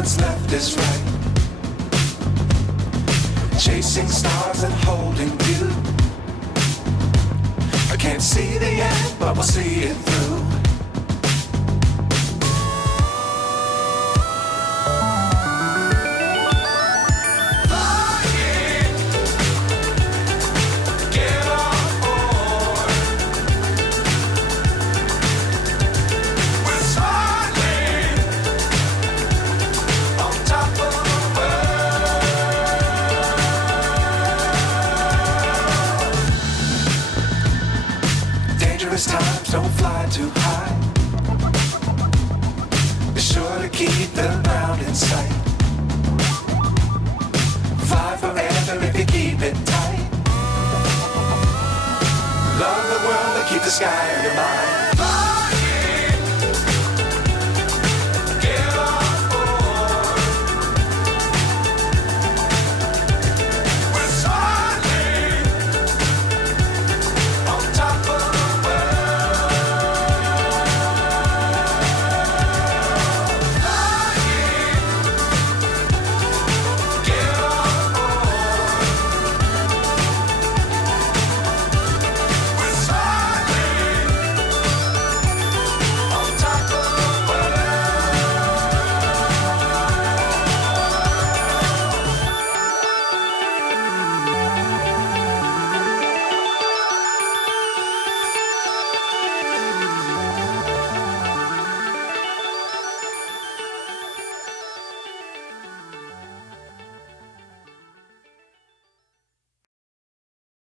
what's left is right. Chasing stars and holding you. I can't see the end, but we'll see it through. Times don't fly too high. Be sure to keep the ground in sight. Fly forever if you keep it tight. Love the world but keep the sky in your mind.